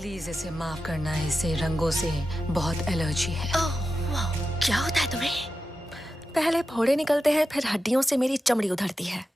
Please इसे माफ करना, इसे रंगों से बहुत एलर्जी है। ओह वाह, क्या होता है तुम्हें? पहले फोड़े निकलते हैं, फिर हड्डियों से मेरी चमड़ी उधड़ती है।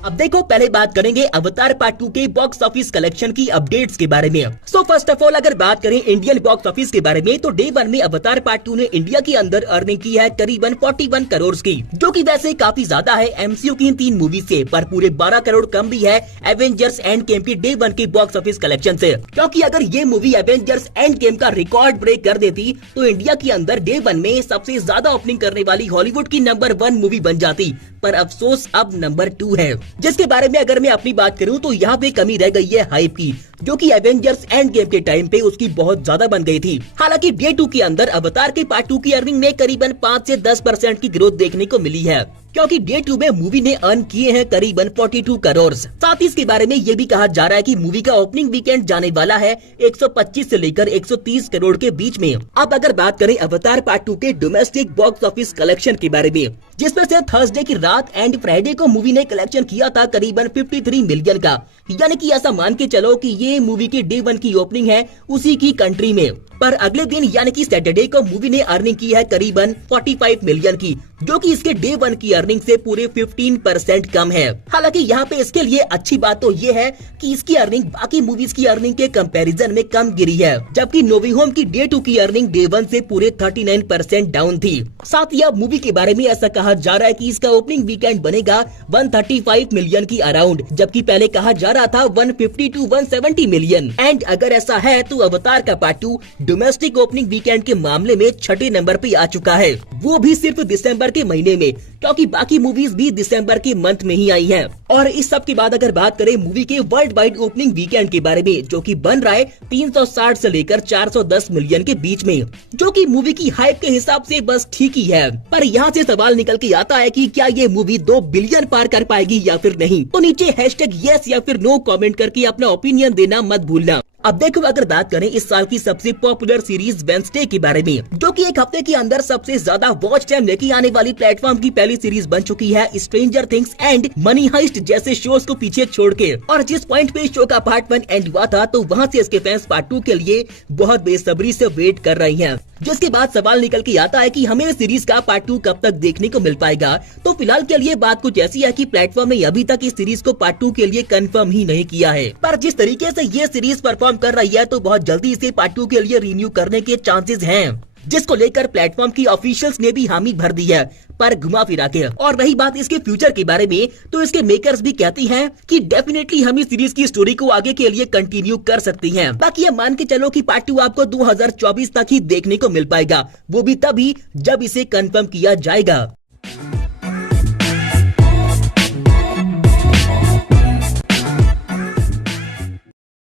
अब देखो, पहले बात करेंगे अवतार पार्ट 2 के बॉक्स ऑफिस कलेक्शन की अपडेट्स के बारे में। सो फर्स्ट ऑफ ऑल अगर बात करें इंडियन बॉक्स ऑफिस के बारे में, तो डे 1 में अवतार पार्ट 2 ने इंडिया के अंदर अर्निंग की है करीबन 41 करोड़ की, जो कि वैसे काफी ज्यादा है एमसीयू की इन 3 मूवी से, पर पूरे 12 करोड़ कम भी है एवेंजर्स एंड गेम की डे 1 के बॉक्स ऑफिस कलेक्शन से। क्योंकि अगर ये मूवी एवेंजर्स एंड गेम का रिकॉर्ड ब्रेक कर देती तो इंडिया के अंदर डे 1 में सबसे ज्यादा ओपनिंग करने वाली हॉलीवुड की नंबर 1 मूवी बन जाती, पर अफसोस अब नंबर 2 है। जिसके बारे में अगर मैं अपनी बात करूं तो यहाँ पे कमी रह गई है हाइप की, जो कि एवेंजर्स एंड गेम के टाइम पे उसकी बहुत ज्यादा बन गई थी। हालांकि डे 2 के अंदर अवतार के पार्ट 2 की अर्निंग में करीबन 5 से 10% की ग्रोथ देखने को मिली है, क्योंकि डे 2 में मूवी ने अर्न किए हैं करीबन 42 करोड़। साथ ही इसके बारे में ये भी कहा जा रहा है कि मूवी का ओपनिंग वीकेंड जाने वाला है 125 से लेकर 130 करोड़ के बीच में। अब अगर बात करें अवतार पार्ट 2 के डोमेस्टिक बॉक्स ऑफिस कलेक्शन के बारे में, जिसमें से थर्सडे की रात एंड फ्राइडे को मूवी ने कलेक्शन किया था करीबन 53 मिलियन का, यानी कि ऐसा मान के चलो कि ये मूवी की डे 1 की ओपनिंग है उसी की कंट्री में। पर अगले दिन यानी कि सैटरडे को मूवी ने अर्निंग की है करीबन 45 मिलियन की, जो कि इसके डे 1 की अर्निंग से पूरे 15% कम है। हालांकि यहाँ पे इसके लिए अच्छी बात तो ये है कि इसकी अर्निंग बाकी मूवीज की अर्निंग के कंपैरिजन में कम गिरी है, जबकि नो वे होम की डे 2 की अर्निंग डे 1 से पूरे 39% डाउन थी। साथ ही अब मूवी के बारे में ऐसा कहा जा रहा है कि इसका ओपनिंग वीकेंड बनेगा 135 मिलियन की अराउंड, जबकि पहले कहा जा रहा था 150 to 170 मिलियन। एंड अगर ऐसा है तो अवतार का पार्ट 2 डोमेस्टिक ओपनिंग वीकेंड के मामले में 6ठे नंबर पे आ चुका है, वो भी सिर्फ दिसंबर के महीने में, क्योंकि बाकी मूवीज भी दिसंबर के मंथ में ही आई हैं। और इस सब के बाद अगर बात करें मूवी के वर्ल्ड वाइड ओपनिंग वीकेंड के बारे में, जो कि बन रहा है 360 से लेकर 410 मिलियन के बीच में, जो कि मूवी की हाइप के हिसाब से बस ठीक ही है। पर यहाँ से सवाल निकल के आता है कि क्या ये मूवी 2 बिलियन पार कर पाएगी या फिर नहीं। तो नीचे #yes या फिर नो कमेंट करके अपना ओपिनियन देना मत भूलना। अब देखो, अगर बात करें इस साल की सबसे पॉपुलर सीरीज वेडनेसडे के बारे में, जो कि एक हफ्ते के अंदर सबसे ज्यादा वॉच टाइम लेके आने वाली प्लेटफॉर्म की पहली सीरीज बन चुकी है Stranger Things and Money Heist जैसे शोज को पीछे छोड़ के। और जिस पॉइंट पे शो का पार्ट 1 एंड हुआ था, तो वहाँ से इसके फैंस पार्ट 2 के लिए बहुत बेसब्री से वेट कर रही हैं। जिसके बाद सवाल निकल के आता है कि हमें सीरीज का पार्ट 2 कब तक देखने को मिल पाएगा। तो फिलहाल के लिए बात कुछ ऐसी है कि प्लेटफॉर्म ने अभी तक इस सीरीज को पार्ट 2 के लिए कंफर्म ही नहीं किया है, पर जिस तरीके से ये सीरीज परफॉर्म कर रही है तो बहुत जल्दी इसे पार्ट 2 के लिए रिन्यू करने के चांसेस हैं, जिसको लेकर प्लेटफॉर्म की ऑफिशियल्स ने भी हामी भर दी है, पर घुमा फिरा के। और रही बात इसके फ्यूचर के बारे में, तो इसके मेकर्स भी कहती हैं कि डेफिनेटली हम इस सीरीज की स्टोरी को आगे के लिए कंटिन्यू कर सकती हैं। बाकी ये मान के चलो कि पार्ट 2 आपको 2024 तक ही देखने को मिल पाएगा, वो भी तभी जब इसे कंफर्म किया जाएगा।